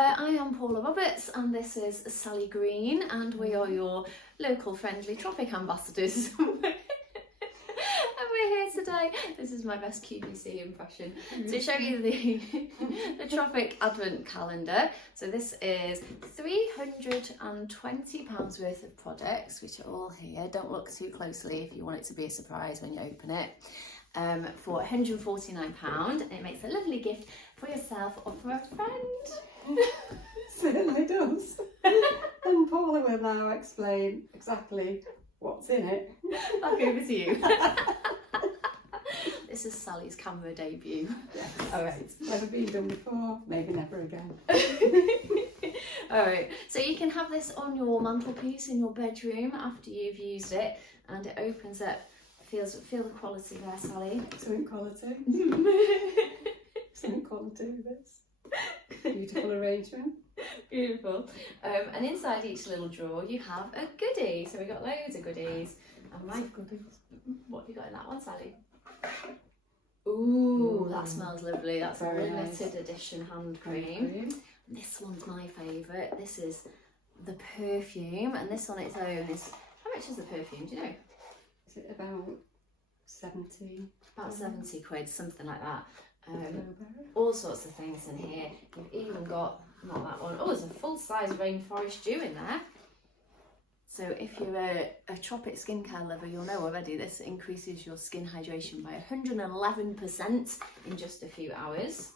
I am Paula Roberts and this is Sally Green, and we are your local friendly Tropic ambassadors. And we're here today, this is my best QVC impression, to show you the Tropic Advent Calendar. So this is £320 worth of products, which are all here. Don't look too closely if you want it to be a surprise when you open it. For £149, and it makes a lovely gift for yourself or for a friend. Certainly does. And Paula will now explain exactly what's in it. Back over to you. This is Sally's camera debut. Yes. Alright, never been done before, maybe never again. Alright, so you can have this on your mantelpiece in your bedroom after you've used it, and it opens up. Feel the quality there, Sally. Excellent quality. Excellent quality with this. Beautiful arrangement. Beautiful. And inside each little drawer you have a goodie. So we've got loads of goodies. And Goodies. what have you got in that one, Sally? Ooh, that smells lovely. That's a limited edition hand cream. This one's my favourite. This is the perfume, and this on its own is, how much is the perfume, do you know? Is it about 70? About 70 quid, something like that. All sorts of things in here. You've even got, not that one, oh, there's a full-size Rainforest Dew in there. So if you're a Tropic skincare lover, you'll know already this increases your skin hydration by 111% in just a few hours.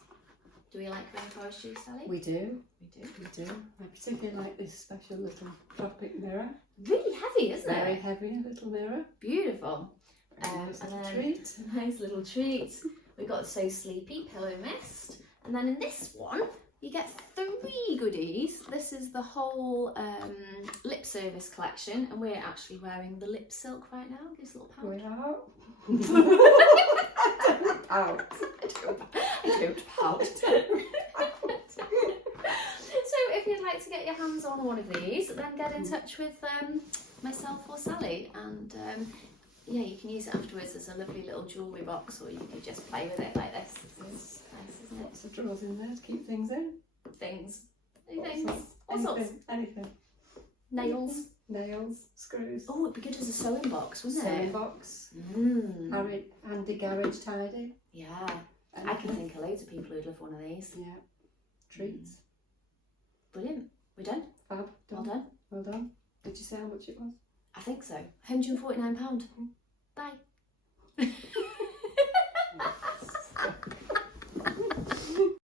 Do we like Rainforest Dew, Sally? We do. We do. We do. I particularly like this special little Tropic mirror. Really heavy, isn't it? Very heavy little mirror. Beautiful. Nice And little then treat. a nice little treat. We've got So Sleepy Pillow Mist. And then in this one, you get 3 goodies. This is the whole lip service collection, and we're actually wearing the lip silk right now. Give us a little pout. We are. Out. I don't pout. So if you'd like to get your hands on one of these, then get in touch with myself or Sally, and yeah, you can use it afterwards as a lovely little jewellery box, or you can just play with it like this. It's nice, isn't it? Lots of drawers in there to keep things in. Things. All sorts. Anything. Nails. Nails, screws. Oh, it'd be good as a sewing box, wouldn't Sewing it? box. Handy garage tidy. Yeah. I can think of loads of people who'd love one of these. Yeah. Treats. Brilliant. We're done. Fab. Well done. Well done. Did you say how much it was? I think so. £149. Bye.